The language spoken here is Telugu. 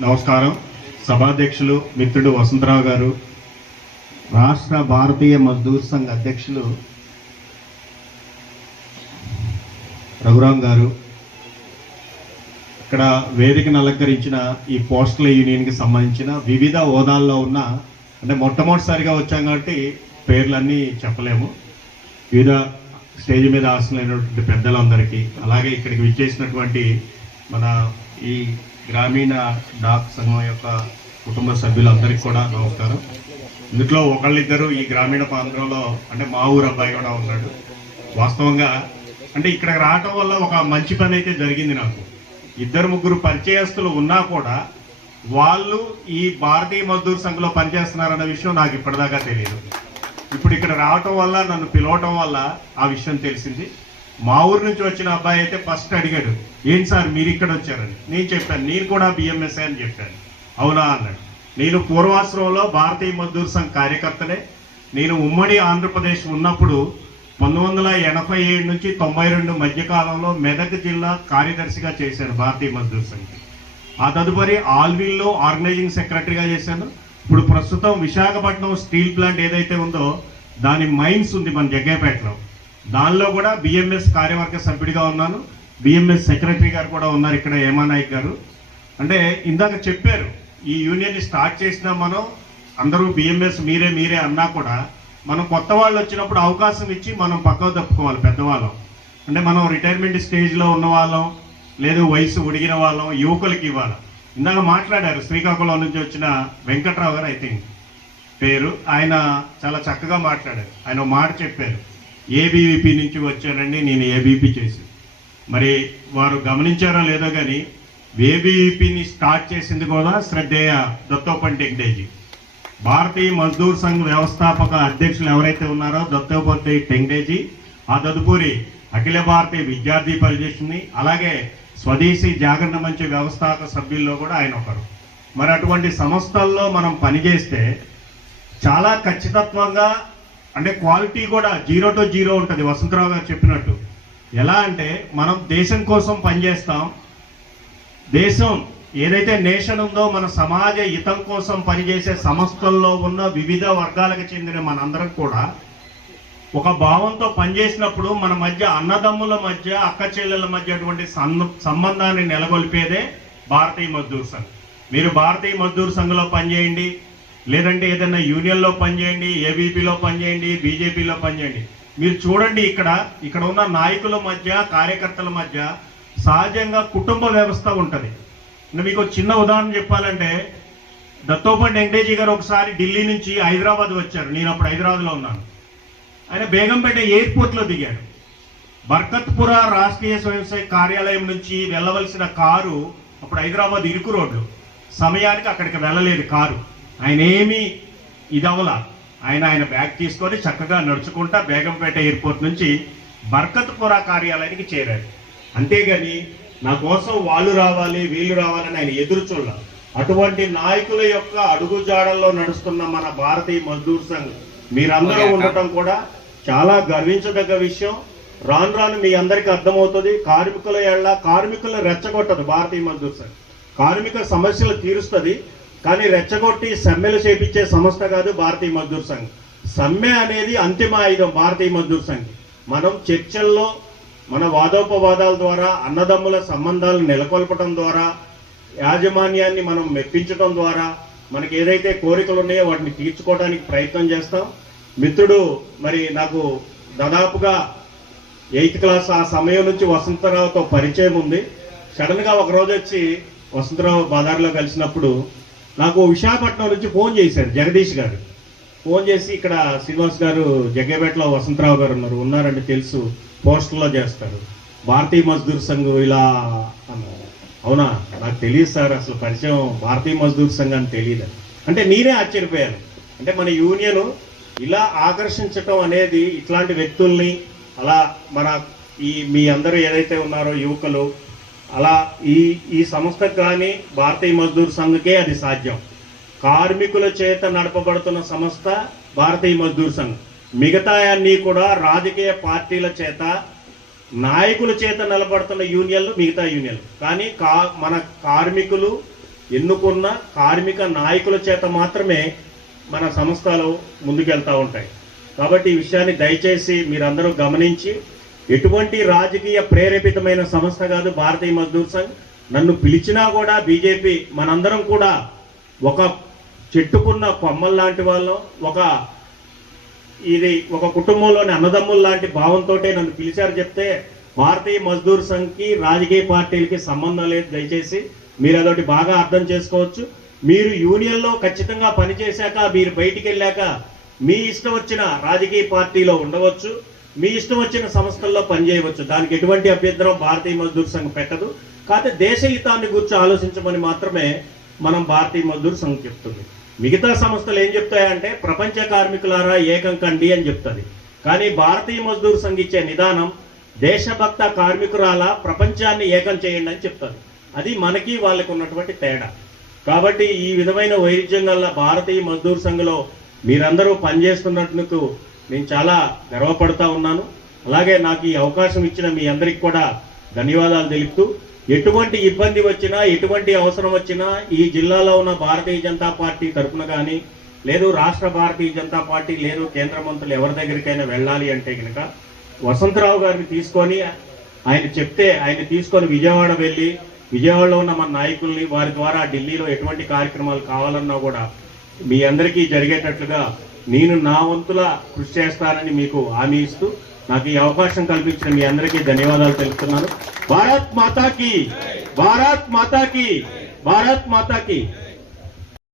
నమస్కారం. సభాధ్యక్షులు మిత్రుడు వసంతరావు గారు రాష్ట్ర భారతీయ మజ్దూర్ సంఘ్ అధ్యక్షులు రఘురాం గారు ఇక్కడ వేదికను అలంకరించిన ఈ పోస్టల్ యూనియన్కి సంబంధించిన వివిధ హోదాల్లో ఉన్న అంటే మొట్టమొదటిసారిగా వచ్చాం కాబట్టి పేర్లన్నీ చెప్పలేము. వివిధ స్టేజ్ మీద ఆసనైనటువంటి పెద్దలందరికీ అలాగే ఇక్కడికి విచ్చేసినటువంటి మన ఈ గ్రామీణ డాక్ సంఘం యొక్క కుటుంబ సభ్యులందరికీ కూడా నమస్కారం. ఇందులో ఒకళ్ళిద్దరు ఈ గ్రామీణ ప్రాంతంలో అంటే మా ఊరు అబ్బాయి కూడా ఉన్నాడు. వాస్తవంగా అంటే ఇక్కడ రావటం వల్ల ఒక మంచి పని అయితే జరిగింది నాకు. ఇద్దరు ముగ్గురు పరిచయస్తులు ఉన్నా కూడా వాళ్ళు ఈ భారతీయ మజ్దూర్ సంఘంలో పనిచేస్తున్నారన్న విషయం నాకు ఇప్పటిదాకా తెలియదు. ఇప్పుడు ఇక్కడ రావటం వల్ల నన్ను పిలవటం వల్ల ఆ విషయం తెలిసింది. మా ఊరు నుంచి వచ్చిన అబ్బాయి అయితే ఫస్ట్ అడిగాడు ఏంటి సార్ మీరు ఇక్కడ వచ్చారని? నేను చెప్పాను నేను కూడా బిఎంఎస్ఏ అని చెప్పాను. అవునా? అన్నాడు. నేను పూర్వాశ్రమంలో భారతీయ మజ్దూర్ సంఘ్ కార్యకర్తనే. నేను ఉమ్మడి ఆంధ్రప్రదేశ్ ఉన్నప్పుడు పంతొమ్మిది వందల ఎనభై ఏడు నుంచి తొంభై రెండు మధ్యకాలంలో మెదక్ జిల్లా కార్యదర్శిగా చేశాను భారతీయ మజ్దూర్ సంఘ్. ఆ తదుపరి ఆల్విల్లో ఆర్గనైజింగ్ సెక్రటరీగా చేశాను ఇప్పుడు ప్రస్తుతం విశాఖపట్నం స్టీల్ ప్లాంట్ ఏదైతే ఉందో దాని మైన్స్ ఉంది మన జగ్గేపేటలో. దానిలో కూడా బిఎంఎస్ కార్యవర్గ సభ్యుడిగా ఉన్నాను. బిఎంఎస్ సెక్రటరీ గారు కూడా ఉన్నారు ఇక్కడ హేమా నాయక్ గారు. అంటే ఇందాక చెప్పారు ఈ యూనియన్ స్టార్ట్ చేసినా మనం అందరూ బిఎంఎస్ మీరే మీరే అన్నా కూడా మనం కొత్త వాళ్ళు వచ్చినప్పుడు అవకాశం ఇచ్చి మనం పక్కకు తప్పుకోవాలి పెద్దవాళ్ళం. అంటే మనం రిటైర్మెంట్ స్టేజ్లో ఉన్న వాళ్ళం లేదు వయసు ఉడిగిన వాళ్ళం యువకులకి ఇవ్వాలి. ఇందాక మాట్లాడారు శ్రీకాకుళం నుంచి వచ్చిన వెంకట్రావు గారు ఐ థింక్ పేరు ఆయన చాలా చక్కగా మాట్లాడారు. ఆయన మాట చెప్పారు. ఏబీవీపీ నుంచి వచ్చానండి నేను ఏబీపీ చేసి మరి వారు గమనించారో లేదో కానీ ఏబీవీపీని స్టార్ట్ చేసింది కూడా శ్రద్ధేయ దత్తోపంటి వెంకటేజీ భారతీయ మజ్దూర్ సంఘ్ వ్యవస్థాపక అధ్యక్షులు ఎవరైతే ఉన్నారో దత్తోపంటి టెంగేజీ ఆ తదుపరి అఖిల భారతీయ విద్యార్థి పరిషత్ని అలాగే స్వదేశీ జాగరణ మంచి వ్యవస్థాపక సభ్యుల్లో కూడా ఆయన ఒకరు. మరి అటువంటి సంస్థల్లో మనం పనిచేస్తే చాలా ఖచ్చితత్వంగా అంటే క్వాలిటీ కూడా జీరో టు జీరో ఉంటుంది. వసంతరావు గారు చెప్పినట్టు. ఎలా అంటే మనం దేశం కోసం పనిచేస్తాం దేశం ఏదైతే నేషన్ ఉందో మన సమాజ హితం కోసం పనిచేసే సంస్థల్లో ఉన్న వివిధ వర్గాలకు చెందిన మనందరం కూడా ఒక భావంతో పనిచేసినప్పుడు మన మధ్య అన్నదమ్ముల మధ్య అక్క చెల్లెల మధ్య అటువంటి సంబంధాన్ని నెలకొల్పేదే భారతీయ మజ్దూర్ సంఘ్. మీరు భారతీయ మజ్దూర్ సంఘ్లో పనిచేయండి లేదంటే ఏదైనా యూనియన్లో పనిచేయండి ఏబీపీలో పనిచేయండి బీజేపీలో పనిచేయండి. మీరు చూడండి ఇక్కడ ఇక్కడ ఉన్న నాయకుల మధ్య కార్యకర్తల మధ్య సహజంగా కుటుంబ వ్యవస్థ ఉంటుంది. మీకు చిన్న ఉదాహరణ చెప్పాలంటే దత్తోపండి వెంకటేజీ గారు ఒకసారి ఢిల్లీ నుంచి హైదరాబాద్ వచ్చారు. నేను అప్పుడు హైదరాబాద్లో ఉన్నాను. ఆయన బేగంపేట ఎయిర్పోర్ట్లో దిగాడు. బర్కత్పుర రాష్ట్రీయ స్వయం కార్యాలయం నుంచి వెళ్ళవలసిన కారు అప్పుడు హైదరాబాద్ ఇరుకు రోడ్లు సమయానికి అక్కడికి వెళ్ళలేదు కారు. ఆయన ఏమీ ఇదవల ఆయన ఆయన బ్యాగ్ తీసుకొని చక్కగా నడుచుకుంటా బేగంపేట ఎయిర్పోర్ట్ నుంచి బర్కత్పుర కార్యాలయానికి చేరారు అంతేగాని నా కోసం వాళ్ళు రావాలి వీళ్ళు రావాలని ఆయన ఎదురు చూడాల. అటువంటి నాయకుల యొక్క అడుగుజాడల్లో నడుస్తున్న మన భారతీయ మజ్దూర్ సంఘ్ మీరందరూ ఉండటం కూడా చాలా గర్వించదగ్గ విషయం. రాను రాను మీ అందరికీ అర్థమవుతుంది కార్మికుల ఎళ్ళ కార్మికులను రెచ్చగొట్టదు భారతీయ మజ్దూర్ సంఘ్. కార్మిక సమస్యలు తీరుస్తుంది కానీ రెచ్చగొట్టి సమ్మెలు చేపించే సంస్థ కాదు భారతీయ మజ్దూర్ సంఘ్. సమ్మె అనేది అంతిమ ఆయుధం భారతీయ మజ్దూర్ సంఘ్. మనం చర్చల్లో మన వాదోపవాదాల ద్వారా అన్నదమ్ముల సంబంధాలు నెలకొల్పటం ద్వారా యాజమాన్యాన్ని మనం మెప్పించడం ద్వారా మనకి ఏదైతే కోరికలు ఉన్నాయో వాటిని తీర్చుకోవడానికి ప్రయత్నం చేస్తాం. మిత్రుడు మరి నాకు దాదాపుగా ఎయిత్ క్లాస్ ఆ సమయం నుంచి వసంతరావుతో పరిచయం ఉంది. సడన్గా ఒకరోజు ఒక వచ్చి వసంతరావు బాదారిలో కలిసినప్పుడు నాకు విశాఖపట్నం నుంచి ఫోన్ చేశారు జగదీష్ గారు. ఫోన్ చేసి ఇక్కడ శ్రీనివాస్ గారు జగ్గేపేటలో వసంతరావు గారు ఉన్నారు. ఉన్నారంటే తెలుసు. పోస్టర్లో చేస్తారు. భారతీయ మజ్దూర్ సంఘ్ ఇలా అన్నారు అవునా? నాకు తెలియదు సార్. అసలు పరిచయం భారతీయ మజ్దూర్ సంఘ్ అని తెలియదు. అంటే నేనే ఆశ్చర్యపోయాను. అంటే మన యూనియన్ ఇలా ఆకర్షించటం అనేది ఇట్లాంటి వ్యక్తుల్ని అలా మన ఈ మీ అందరూ ఏదైతే ఉన్నారో యువకులు అలా ఈ ఈ సంస్థకు కానీ భారతీయ మజ్దూర్ సంఘకే అది సాధ్యం. కార్మికుల చేత నడపబడుతున్న సంస్థ భారతీయ మజ్దూర్ సంఘ్. మిగతా అన్నీ కూడా రాజకీయ పార్టీల చేత నాయకుల చేత నిలబడుతున్న యూనియన్లు మిగతా యూనియన్లు. కానీ కా మన కార్మికులు ఎన్నుకున్న కార్మిక నాయకుల చేత మాత్రమే మన సంస్థలు ముందుకెళ్తూ ఉంటాయి. కాబట్టి ఈ విషయాన్ని దయచేసి మీరందరూ గమనించి ఎటువంటి రాజకీయ ప్రేరేపితమైన సంస్థ కాదు భారతీయ మజ్దూర్ సంఘ్. నన్ను పిలిచినా కూడా బీజేపీ మనందరం కూడా ఒక చెట్టుకున్న కొమ్మల్ లాంటి వాళ్ళం. ఒక ఇది ఒక కుటుంబంలోని అన్నదమ్ముల లాంటి భావంతో నన్ను పిలిచారు చెప్తే భారతీయ మజ్దూర్ సంఘ్కి రాజకీయ పార్టీలకి సంబంధం లేదు. దయచేసి మీరు అదొకటి బాగా అర్థం చేసుకోవచ్చు. మీరు యూనియన్లో ఖచ్చితంగా పనిచేశాక మీరు బయటికి వెళ్ళాక మీ ఇష్టం వచ్చిన రాజకీయ పార్టీలో ఉండవచ్చు. మీ ఇష్టం వచ్చిన సంస్థల్లో పనిచేయవచ్చు. దానికి ఎటువంటి అభ్యంతరం భారతీయ మజ్దూర్ సంఘం పెట్టదు. కాకపోతే దేశ హితాన్ని గురించి ఆలోచించమని మాత్రమే మనం భారతీయ మజ్దూర్ సంఘ్ చెప్తుంది. మిగతా సంస్థలు ఏం చెప్తాయంటే ప్రపంచ కార్మికులారా ఏకం కండి అని చెప్తుంది. కానీ భారతీయ మజ్దూర్ సంఘ్ ఇచ్చే నిదానం దేశభక్త కార్మికురాల ప్రపంచాన్ని ఏకం చేయండి అని చెప్తారు అది మనకి వాళ్ళకు ఉన్నటువంటి తేడా. కాబట్టి ఈ విధమైన వైరుధ్యం గల భారతీయ మజ్దూర్ సంఘలో మీరందరూ పనిచేస్తున్నందుకు నేను చాలా గర్వపడతా ఉన్నాను. అలాగే నాకు ఈ అవకాశం ఇచ్చిన మీ అందరికి కూడా ధన్యవాదాలు తెలుపుతూ ఎటువంటి ఇబ్బంది వచ్చినా ఎటువంటి అవసరం వచ్చినా ఈ జిల్లాలో ఉన్న భారతీయ జనతా పార్టీ తరఫున కానీ లేదు రాష్ట్ర భారతీయ జనతా పార్టీ లేదు కేంద్ర మంత్రులు ఎవరి దగ్గరికైనా వెళ్ళాలి అంటే కనుక వసంతరావు గారిని తీసుకొని ఆయన చెప్తే ఆయన తీసుకొని విజయవాడ వెళ్ళి విజయవాడలో ఉన్న మన నాయకుల్ని వారి ద్వారా ఢిల్లీలో ఎటువంటి కార్యక్రమాలు కావాలన్నా కూడా మీ అందరికీ జరిగేటట్లుగా నేను నా వంతుల కృషి చేస్తానని మీకు హామీ ఇస్తూ నాకు ఈ అవకాశం కల్పించిన మీ అందరికీ ధన్యవాదాలు తెలుపుతున్నాను. భారత్ మాతాకి భారత్ మాతాకి భారత్ మాతాకి.